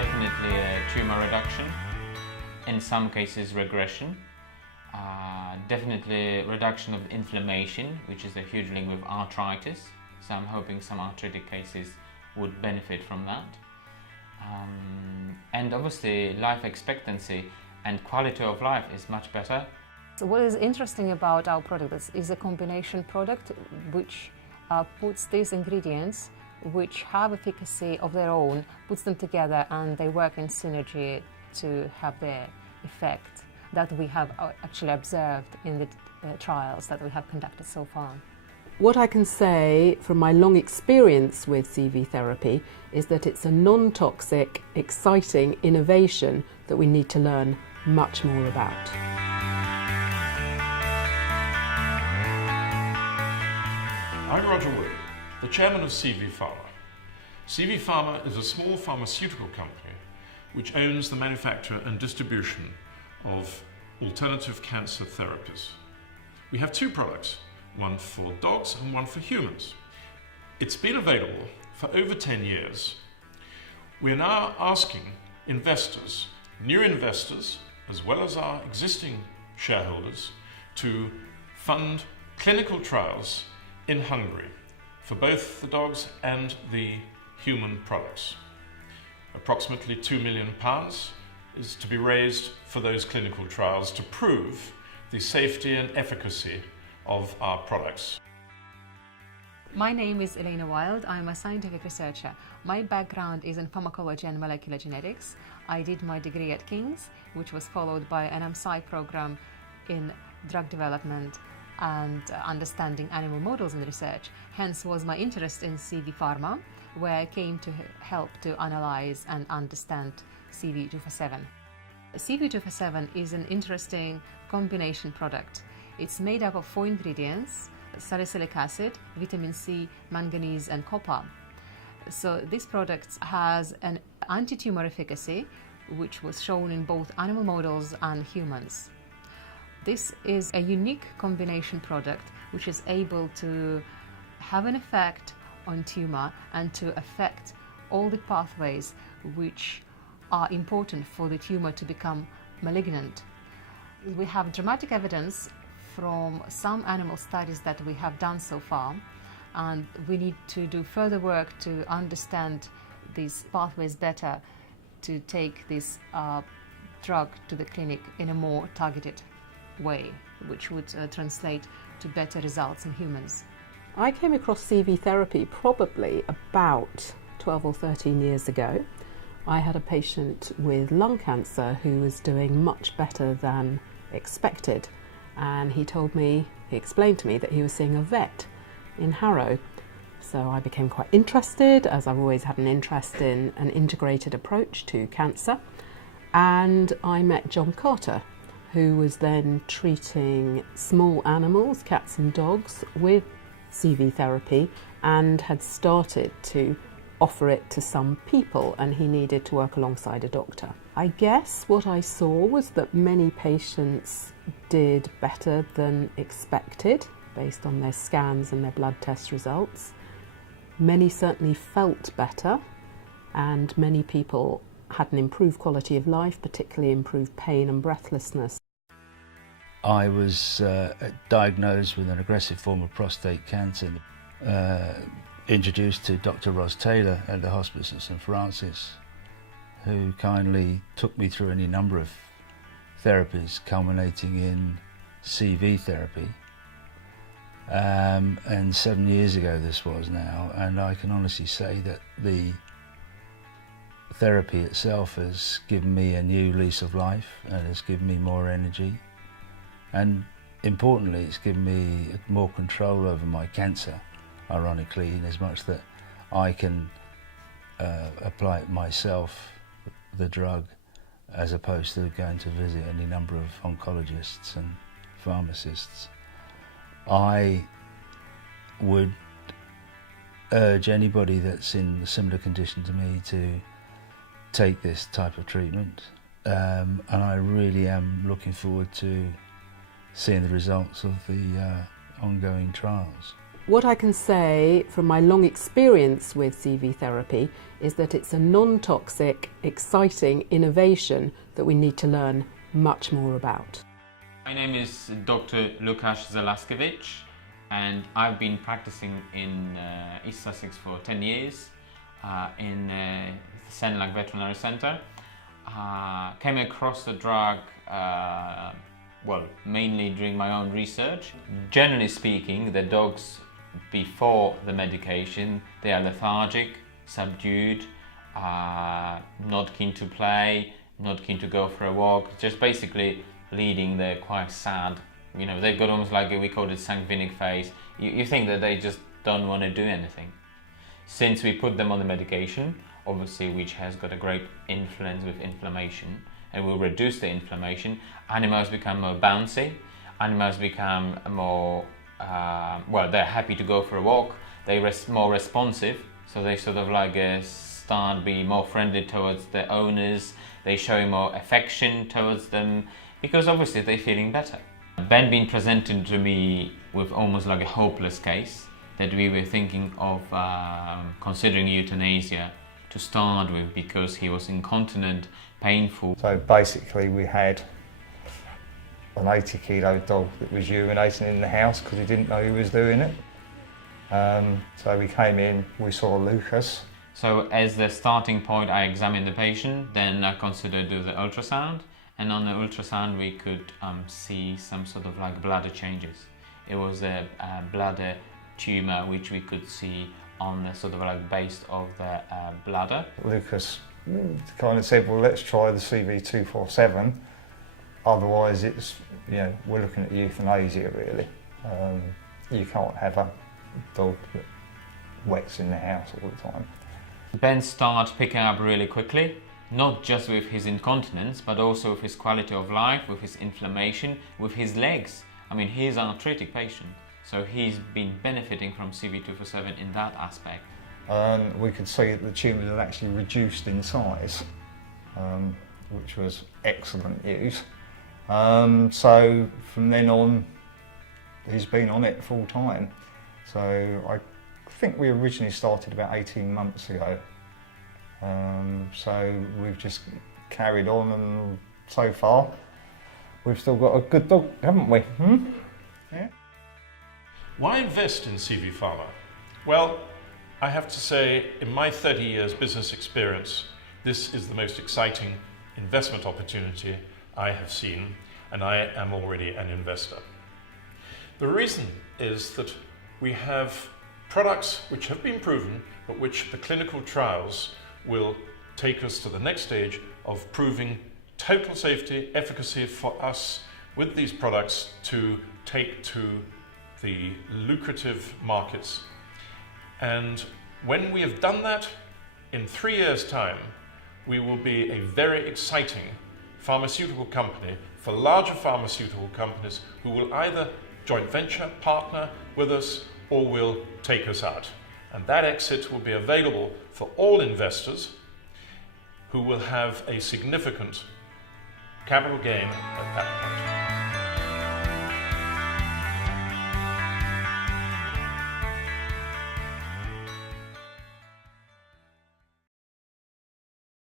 definitely a tumor reduction, in some cases regression, definitely reduction of inflammation, which is a huge link with arthritis, so I'm hoping some arthritic cases would benefit from that. And obviously life expectancy and quality of life is much better. So what is interesting about our product is a combination product which puts these ingredients which have efficacy of their own, puts them together, and they work in synergy to have the effect that we have actually observed in the trials that we have conducted so far. What I can say from my long experience with CV therapy is that it's a non-toxic, exciting innovation that we need to learn much more about. I'm Roger Wood, the chairman of CV Pharma. CV Pharma is a small pharmaceutical company which owns the manufacture and distribution of alternative cancer therapies. We have two products, one for dogs and one for humans. It's been available for over 10 years. We're now asking investors, new investors, as well as our existing shareholders, to fund clinical trials in Hungary for both the dogs and the human products. Approximately £2 million is to be raised for those clinical trials to prove the safety and efficacy of our products. My name is Elena Wild. I'm a scientific researcher. My background is in pharmacology and molecular genetics. I did my degree at King's, which was followed by an MSci program in drug development and understanding animal models in research. Hence was my interest in CV Pharma, where I came to help to analyze and understand CV247. CV247 is an interesting combination product. It's made up of 4 ingredients: salicylic acid, vitamin C, manganese and copper. So this product has an anti-tumor efficacy which was shown in both animal models and humans. This is a unique combination product which is able to have an effect on tumor and to affect all the pathways which are important for the tumor to become malignant. We have dramatic evidence from some animal studies that we have done so far, and we need to do further work to understand these pathways better to take this drug to the clinic in a more targeted way, which would translate to better results in humans. I came across CV therapy probably about 12 or 13 years ago. I had a patient with lung cancer who was doing much better than expected, and he explained to me that he was seeing a vet in Harrow. So I became quite interested, as I've always had an interest in an integrated approach to cancer, and I met John Carter, who was then treating small animals, cats and dogs, with CV therapy and had started to offer it to some people, and he needed to work alongside a doctor. I guess what I saw was that many patients did better than expected based on their scans and their blood test results. Many certainly felt better, and many people had an improved quality of life, particularly improved pain and breathlessness. I was diagnosed with an aggressive form of prostate cancer, introduced to Dr. Ros Taylor at the Hospice at St Francis, who kindly took me through any number of therapies culminating in CV therapy. And 7 years ago this was now, and I can honestly say that the therapy itself has given me a new lease of life and has given me more energy. And importantly, it's given me more control over my cancer, ironically, in as much that I can apply it myself, the drug, as opposed to going to visit any number of oncologists and pharmacists. I would urge anybody that's in a similar condition to me to take this type of treatment, and I really am looking forward to seeing the results of the ongoing trials. What I can say from my long experience with CV therapy is that it's a non-toxic, exciting innovation that we need to learn much more about. My name is Dr. Lukasz Zalaskiewicz, and I've been practicing in East Sussex for 10 years in the Senlac Veterinary Centre. Came across the drug mainly during my own research. Generally speaking, the dogs before the medication, they are lethargic, subdued, not keen to play, not keen to go for a walk, just basically leading the quite sad, you know, they've got almost like we call it sanguinic phase. You think that they just don't want to do anything. Since we put them on the medication, obviously, which has got a great influence with inflammation, and will reduce the inflammation, animals become more bouncy, animals become more, they're happy to go for a walk, they're more responsive, so they sort of like start being more friendly towards the owners, they show more affection towards them, because obviously they're feeling better. Ben been presented to me with almost like a hopeless case, that we were thinking of considering euthanasia to start with, because he was incontinent, painful. So basically we had an 80-kilo dog that was urinating in the house because he didn't know he was doing it. So we came in, we saw Lucas. So as the starting point, I examined the patient, then I considered do the ultrasound, and on the ultrasound we could see some sort of like bladder changes. It was a bladder tumour which we could see on the sort of like base of the bladder. Lucas kind of said, well, let's try the CV247, otherwise it's, you know, we're looking at euthanasia really. You can't have a dog that wets in the house all the time. Ben started picking up really quickly, not just with his incontinence, but also with his quality of life, with his inflammation, with his legs. I mean, he's an arthritic patient, so he's been benefiting from CV247 in that aspect. We could see that the tumour had actually reduced in size, which was excellent news. So from then on, he's been on it full time. So I think we originally started about 18 months ago. So we've just carried on, and so far we've still got a good dog, haven't we? Yeah. Why invest in CV Pharma? Well, I have to say, in my 30 years business experience, this is the most exciting investment opportunity I have seen, and I am already an investor. The reason is that we have products which have been proven, but which the clinical trials will take us to the next stage of proving total safety, efficacy for us with these products to take to the lucrative markets. And when we have done that, in 3 years' time, we will be a very exciting pharmaceutical company for larger pharmaceutical companies who will either joint venture, partner with us, or will take us out. And that exit will be available for all investors who will have a significant capital gain at that point.